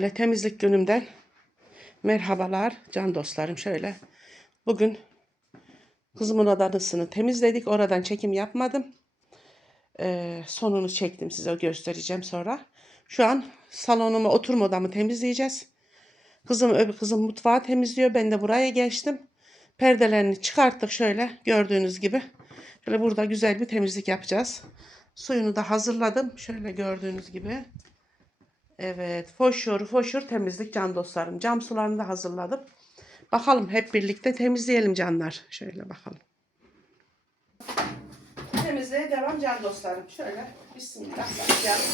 Böyle temizlik günümden merhabalar can dostlarım şöyle. Bugün kızımın odasını temizledik. Oradan çekim yapmadım. Ee, sonunu çektim size göstereceğim sonra. Şu an salonumu oturma odamı temizleyeceğiz. Kızım öbür kızım mutfağı temizliyor. Ben de buraya geçtim. Perdelerini çıkarttık şöyle gördüğünüz gibi. Şöyle burada güzel bir temizlik yapacağız. Suyunu da hazırladım. Şöyle gördüğünüz gibi. Evet, foşur foşur temizlik can dostlarım. Cam sularını da hazırladım. Bakalım hep birlikte temizleyelim canlar. Şöyle bakalım. Temizliğe devam can dostlarım. Şöyle bismillah başlayalım.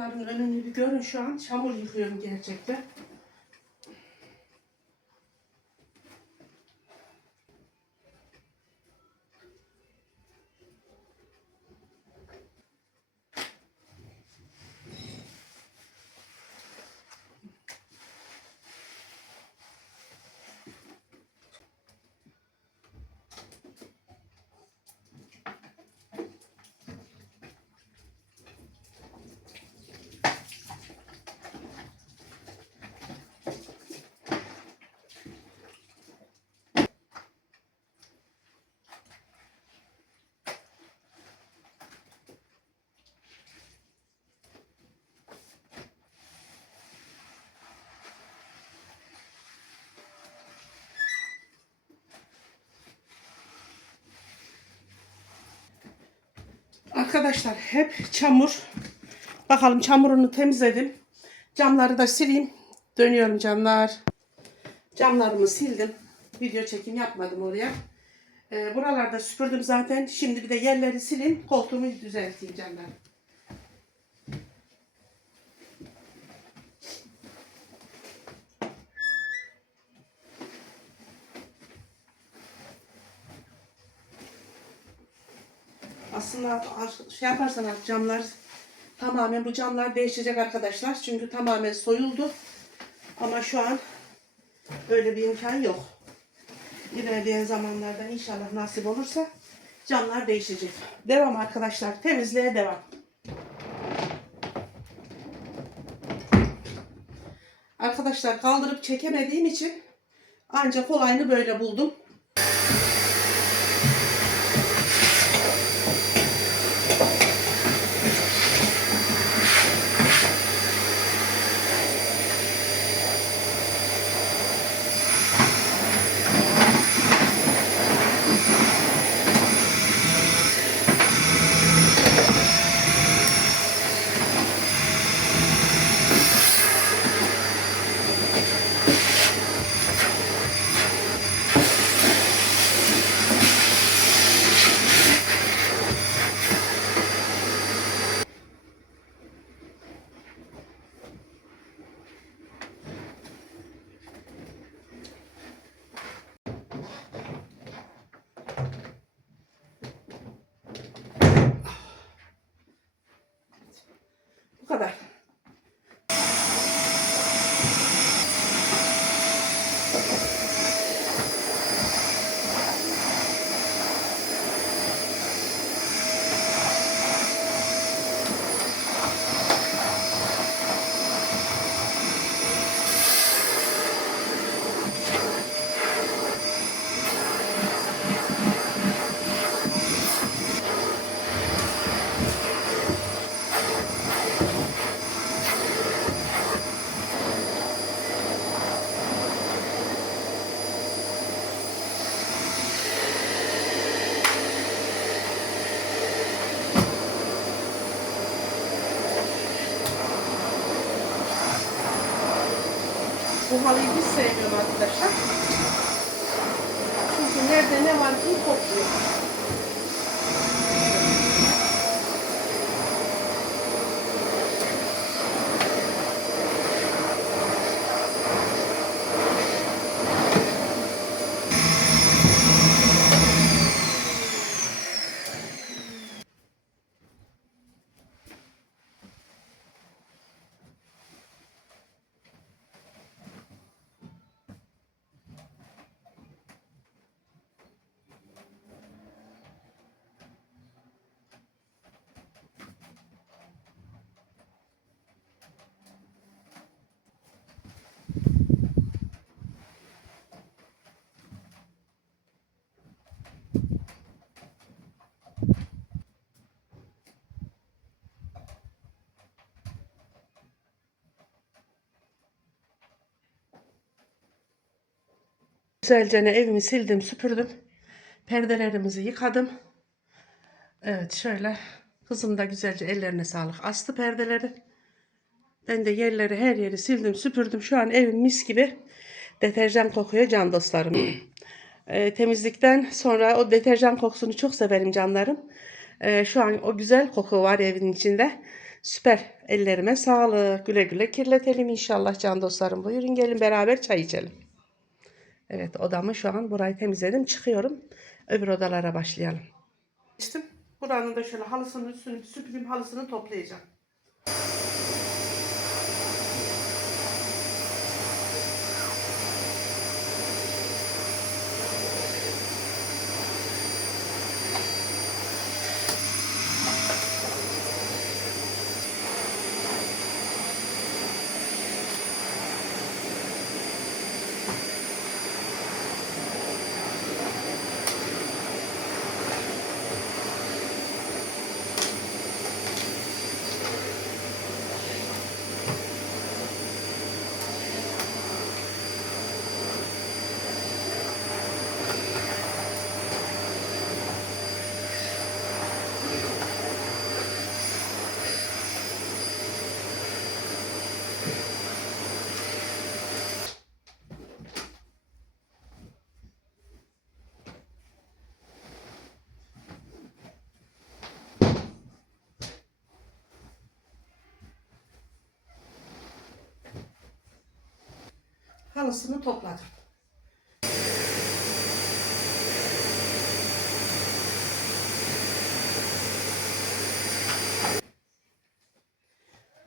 Camların önünü bir görün şu an. Çamur yıkıyorum gerçekten. Arkadaşlar hep çamur. Bakalım çamurunu temizledim. Camları da sileyim. Dönüyorum camlar. Camlarımı sildim. Video çekim yapmadım oraya. Ee, buralarda süpürdüm zaten. Şimdi bir de yerleri sileyim. Koltuğumu düzelteyim canlar. Aslında şey yaparsan camlar tamamen bu camlar değişecek arkadaşlar. Çünkü tamamen soyuldu. Ama şu an öyle bir imkan yok. İlerleyen zamanlarda inşallah nasip olursa camlar değişecek. Devam arkadaşlar. Temizliğe devam. Arkadaşlar kaldırıp çekemediğim için ancak kolayını böyle buldum. Bu halıyı hiç sevmiyorum arkadaşlar. Çünkü nerede ne var ki kokluyor. Güzelce evimi sildim, süpürdüm. Perdelerimizi yıkadım. Evet şöyle. Kızım da güzelce ellerine sağlık. Astı perdeleri. Ben de yerleri her yeri sildim, süpürdüm. Şu an evim mis gibi deterjan kokuyor can dostlarım. Ee, temizlikten sonra o deterjan kokusunu çok severim canlarım. Ee, şu an o güzel koku var evin içinde. Süper. Ellerime sağlık. Güle güle kirletelim inşallah can dostlarım. Buyurun gelin beraber çay içelim. Evet odamı şu an burayı temizledim. Çıkıyorum. Öbür odalara başlayalım. İşte buranın da şöyle halısını süpüreyim halısını toplayacağım. Halısını topladım.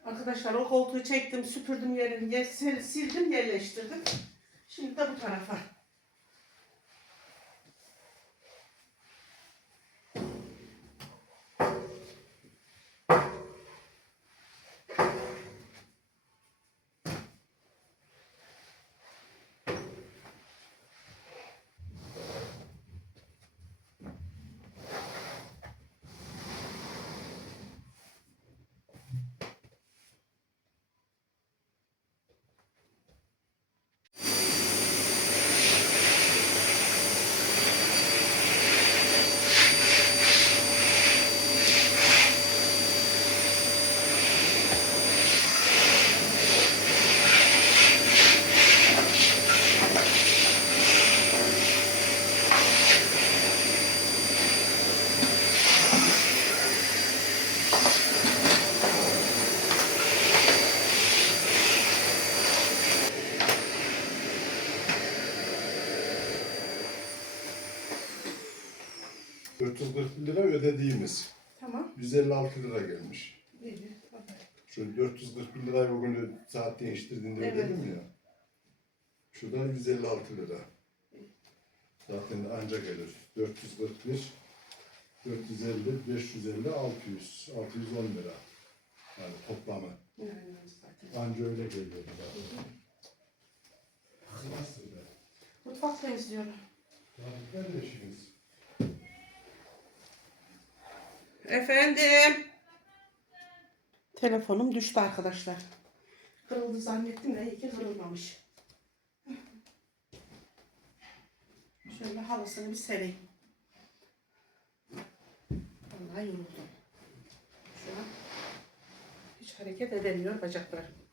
Arkadaşlar o koltuğu çektim, süpürdüm yerini, ye- sil- sildim, yerleştirdim. Şimdi de bu tarafa. 440 lira ödediğimiz. Tamam. 156 lira gelmiş. Bakalım. Şu 440 lirayı o gün saat değiştirdiğinde Evet. ödedim ya. Şurada 156 lira. Zaten anca gelir. 441, 450, 550, 600, 610 lira. Yani toplamı. Yani zaten. Anca öyle geliyor zaten. Nasıl be? Mutfak temizliyorum. Tabii kardeşiniz. Efendim. Telefonum düştü arkadaşlar. Kırıldı zannettim de iyi ki kırılmamış. Şöyle halısını bir sereyim. Vallahi yoruldum. Şu an hiç hareket edemiyor bacaklarım.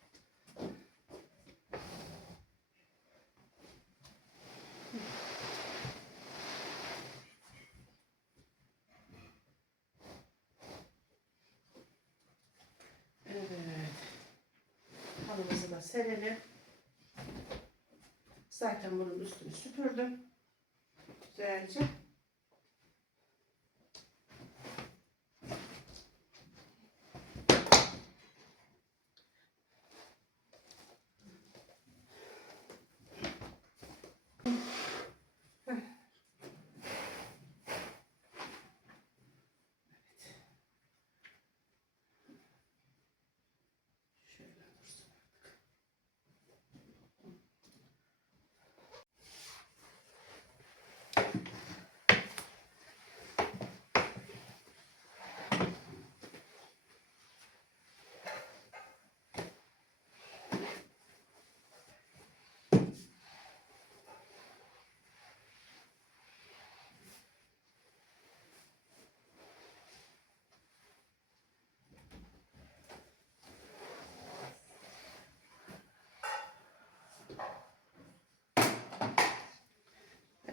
Evet. Halımızı da serelim. Zaten bunun üstünü süpürdüm. Güzelce.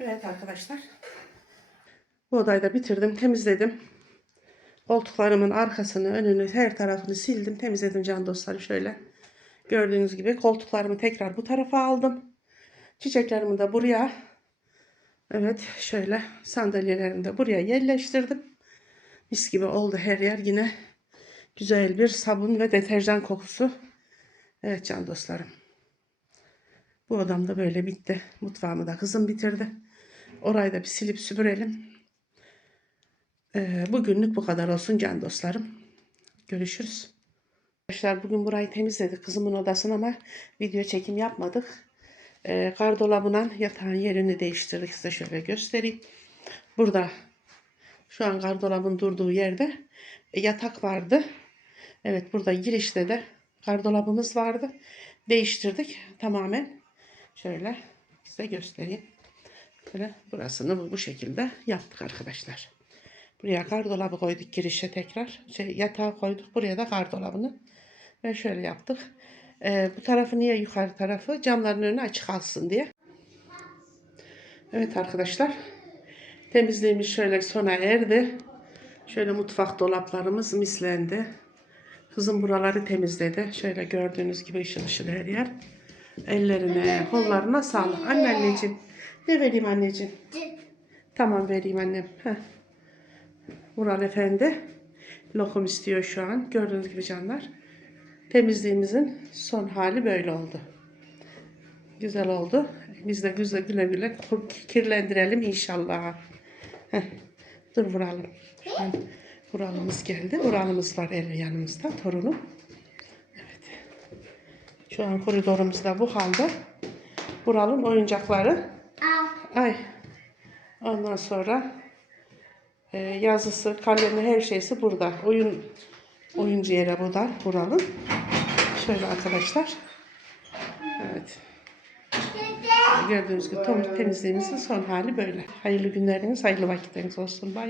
Evet arkadaşlar. Bu odayı da bitirdim, temizledim. Koltuklarımın arkasını, önünü, her tarafını sildim, temizledim can dostlarım şöyle. Gördüğünüz gibi koltuklarımı tekrar bu tarafa aldım. Çiçeklerimi de buraya, evet şöyle sandalyelerimi de buraya yerleştirdim. Mis gibi oldu her yer yine güzel bir sabun ve deterjan kokusu. Evet can dostlarım. Bu odam da böyle bitti. Mutfağımı da kızım bitirdi. Orayı da bir silip süpürelim. Ee, bugünlük bu kadar olsun can dostlarım. Görüşürüz. Arkadaşlar bugün burayı temizledik kızımın odasını ama video çekim yapmadık. Ee, gardolabından yatağın yerini değiştirdik. Size şöyle göstereyim. Burada şu an gardolabın durduğu yerde e, yatak vardı. Evet burada girişte de gardolabımız vardı. Değiştirdik tamamen. Şöyle size göstereyim. Böyle burasını bu, bu şekilde yaptık arkadaşlar. Buraya gardolabı koyduk girişe tekrar. Şey, yatağı koyduk. Buraya da gardolabını. Ve şöyle yaptık. Ee, bu tarafı niye yukarı tarafı? Camların önü açık kalsın diye. Evet arkadaşlar. Temizliğimiz şöyle sona erdi. Şöyle mutfak dolaplarımız mislendi. Kızım buraları temizledi. Şöyle gördüğünüz gibi ışıl ışıl her yer. Ellerine, kollarına sağlık. Anne anneciğim. Ne vereyim anneciğim? Tamam vereyim annem. Heh. Vural Efendi lokum istiyor şu an. Gördüğünüz gibi canlar. Temizliğimizin son hali böyle oldu. Güzel oldu. Biz de güzel güle güle kirlendirelim inşallah. Heh. Dur vuralım. Şu an Vuralımız geldi. Vuralımız var el yanımızda. Torunum. Evet. Şu an koridorumuzda bu halde. Vuralım oyuncakları. Ay. Ondan sonra e, yazısı, kalemi, her şeysi burada. Oyun oyuncu yere burada vuralım. Şöyle arkadaşlar. Evet. Gördüğünüz gibi tam temizliğimizin son hali böyle. Hayırlı günleriniz, hayırlı vakitleriniz olsun. Bye.